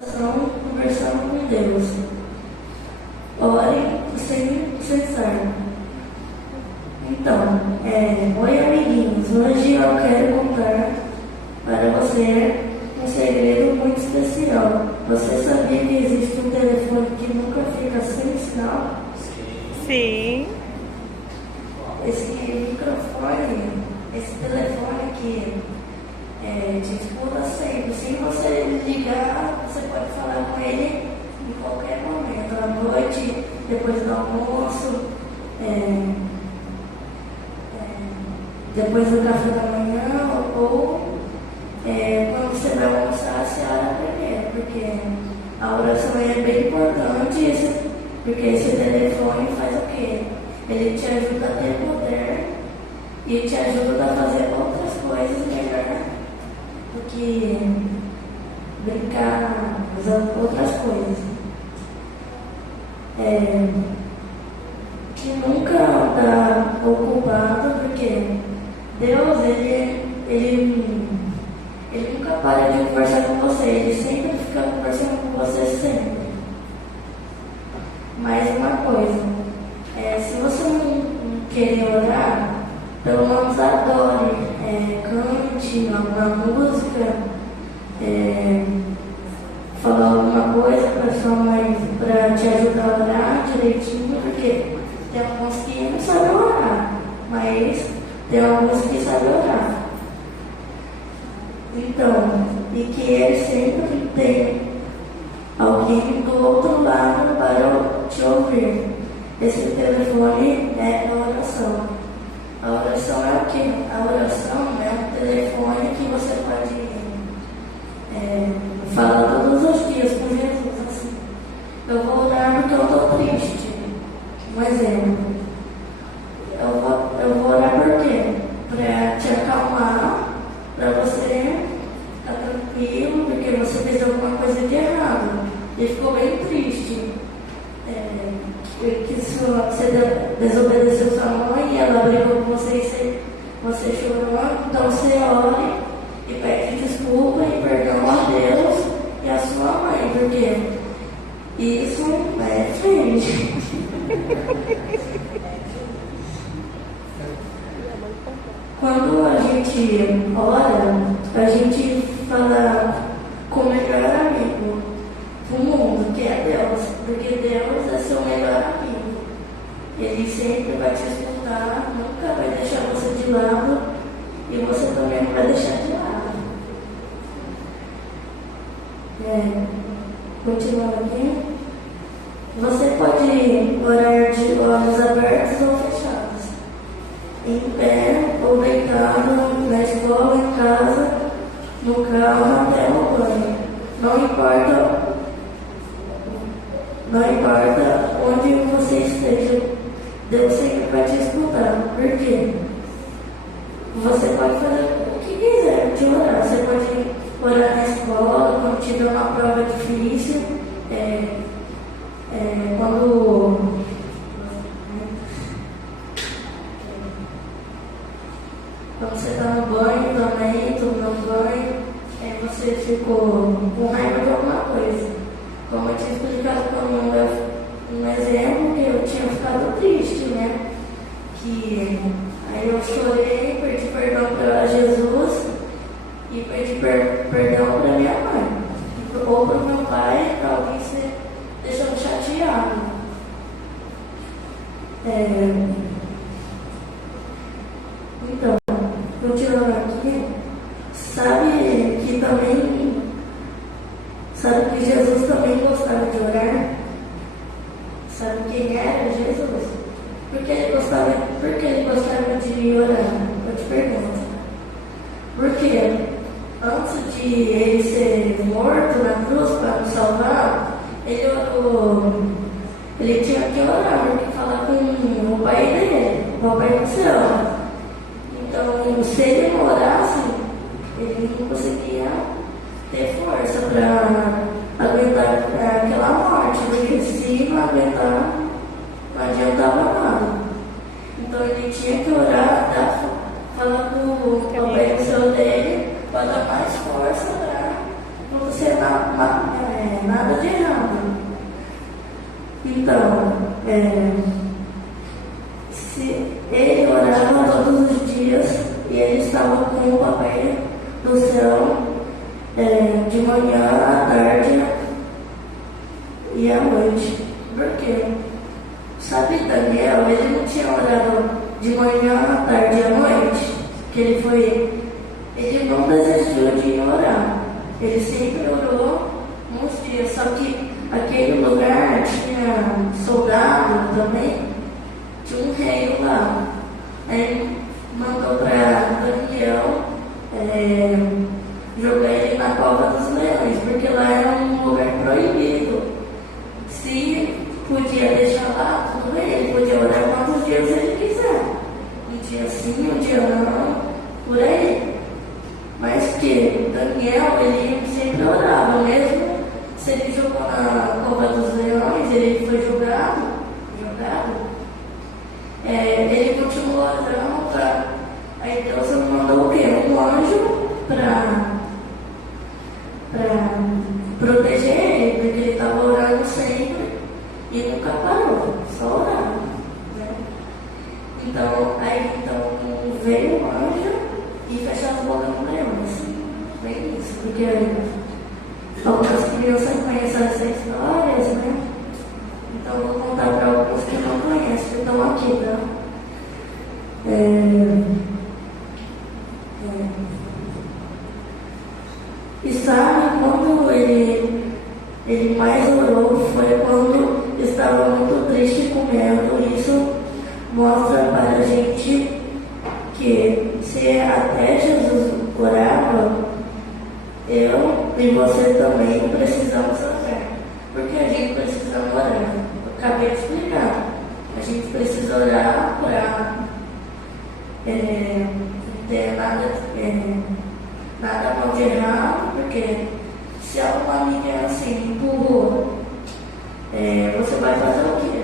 Conversando com Deus. Ore sem cessar. Então, oi amiguinhos, hoje eu quero contar para você um segredo muito especial. Você sabia que existe um telefone que nunca fica sem sinal? Sim. Esse microfone, esse telefone aqui, te escuta sempre. Se você ligar, você pode falar com ele em qualquer momento, à noite, depois do almoço, depois do café da manhã, ou quando você vai almoçar, você ora primeiro, porque a oração é bem importante, porque esse telefone faz o quê? Ele te ajuda a ter poder e te ajuda a fazer outras coisas melhor do que brincar usando outras coisas. Que nunca está ocupado, porque Deus, ele nunca para de conversar com você, ele sempre fica conversando com você sempre. Mais uma coisa, se você não querer orar, pelo menos adore, cante uma música, falar alguma coisa para sua mãe para te ajudar a orar direitinho, porque tem alguns que não sabem orar, mas tem alguns que sabem orar. Então, e que ele sempre tem alguém do outro lado para te ouvir. Esse telefone é a oração. A oração é o quê? A oração é um telefone que você pode falar todos os dias com Jesus. Assim, eu vou orar porque eu estou triste. Um exemplo. Eu vou orar por quê? Para te acalmar, para você ficar tranquilo, porque você fez alguma coisa de errado e ficou bem triste. Que você desobedeceu sua mãe, ela brigou com você e você chorou, então você ore e pede desculpa e perdão a Deus e a sua mãe, porque isso é diferente. Quando a gente ora, a gente fala com o melhor amigo do mundo, que é Deus, porque Deus é seu melhor amigo. Ele sempre vai te escutar, nunca vai deixar você de lado e você também não vai deixar de lado. Continuando aqui. Você pode orar de olhos abertos ou fechados, em pé ou deitado, na escola, em casa, no carro, até no banho. Não importa onde você esteja, Deus sempre vai te escutar. Por quê? Você pode fazer o que quiser de orar. Você pode orar na escola, quando tiver uma prova difícil, quando você está no banho também, tomando banho, você ficou com raiva de alguma coisa. Como eu tinha explicado um exemplo, que eu tinha ficado triste, né? Que aí eu chorei, pedi perdão para Jesus e pedi perdão para minha mãe. Ou para o meu pai, para alguém ser deixando chateado. Então, continuando aqui, sabe que Jesus também gostava de orar? Sabe quem era Jesus? Por que ele gostava de orar? Eu te pergunto. Porque antes de ele ser morto na cruz para nos salvar, ele orou. Ele tinha que orar, porque falar com o pai dele, o papai do céu. Então, se ele não orasse, ele não conseguia ter força para aguentar aquela morte, porque se não aguentar, não adiantava nada. Então ele tinha que orar, falar com o papai do céu dele, para dar mais força para não ser Então, se ele orava todos os dias e ele estava com o papai do céu de manhã, à tarde e à noite. Por quê? Sabe, Daniel, ele não tinha orado de manhã, à tarde e à noite, que ele não desistiu de orar. Ele sempre orou uns dias, só que aquele lugar tinha soldado também, tinha um rei lá. Aí mandou para Daniel jogar ele na cova dos leões, porque lá era um lugar proibido. Se podia deixar lá, tudo bem, ele podia orar quantos dias ele quiser. Um dia sim, um dia não, por aí. Mas que Daniel, ele sempre orava, mesmo se ele jogou na cova dos leões, ele foi jogado, ele continuou orando, aí Deus mandou o quê? Um anjo para proteger ele, porque ele estava orando sempre e nunca parou, só orava, né? Então veio o anjo e fechou as bocas com leões. Bem isso, porque algumas crianças conhecem essas histórias, né? Então eu vou contar para alguns que não conhecem, que estão aqui, tá? E sabe quando ele mais orou foi quando estava muito triste e comendo. Isso mostra para a gente que se até Jesus orava, eu e você também precisamos orar. Porque a gente precisa orar. Eu acabei de explicar. A gente precisa orar para não ter nada mal de errado, porque se alguma amiga assim empurrou, você vai fazer o quê?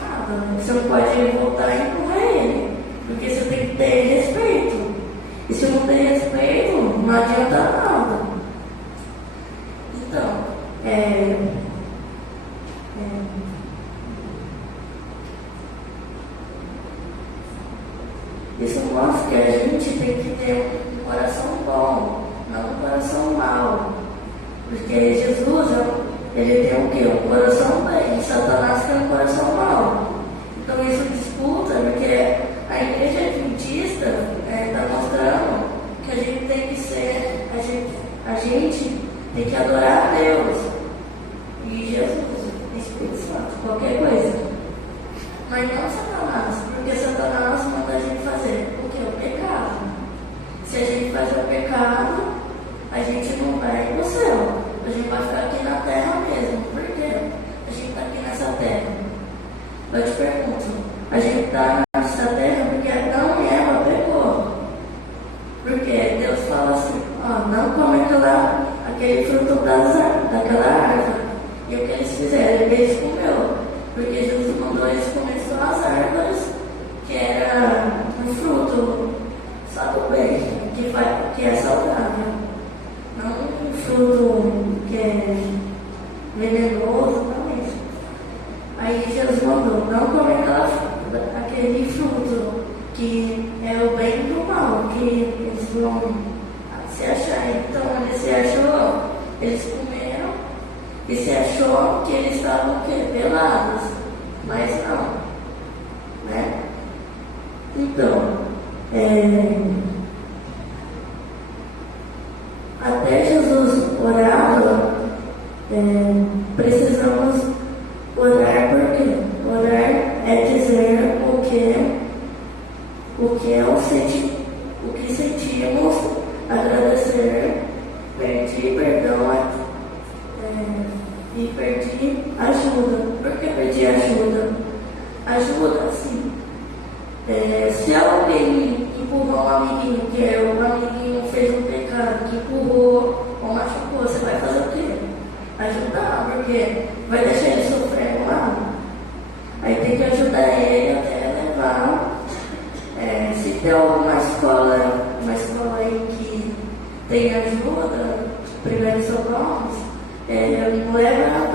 Nada. Você não pode voltar e empurrar ele, porque você tem que ter respeito. E se não tem respeito, não adianta nada. Então, isso mostra que a gente tem que ter um coração bom, não um coração mau. Porque Jesus, ele tem o quê? Um coração bem. Satanás tem um coração mau. Então isso disputa, porque a igreja adventista está mostrando que a gente tem que ser, a gente tem que adorar a Deus e Jesus, Espírito Santo, qualquer coisa. Mas não Satanás, porque Satanás manda a gente fazer o que? O pecado. Se a gente fazer o pecado, a gente não vai pro céu. A gente vai ficar aqui na terra mesmo. Por quê? A gente está aqui nessa terra. Eu te pergunto, a gente está nessa terra porque Adão e Eva pecou. Porque Deus fala assim, não come aquele fruto daquela árvore. E o que eles fizeram? Eles comeu. Porque Jesus mandou eles comer só as árvores, que era um fruto só do bem, que é saudável. Não um fruto que é venenoso, não é isso. Aí Jesus mandou não comer aquele fruto que é o bem e do mal, que eles vão se achar. Então eles comeram e se achou que eles estavam pelados, mas não, né? Então, até Jesus orava, precisamos orar, porque orar é dizer o que sentimos, agradecer, pedir perdão e pedir ajuda. Por que pedir ajuda? Ajuda, sim. Se alguém empurrou um amiguinho, o amiguinho fez um pecado, que empurrou ou machucou, você vai fazer o quê? Ajudar, porque vai deixar ele sofrendo lá. Aí tem que ajudar ele até levar. Se tem alguma escola aí que tem ajuda, primeiros socorros, leva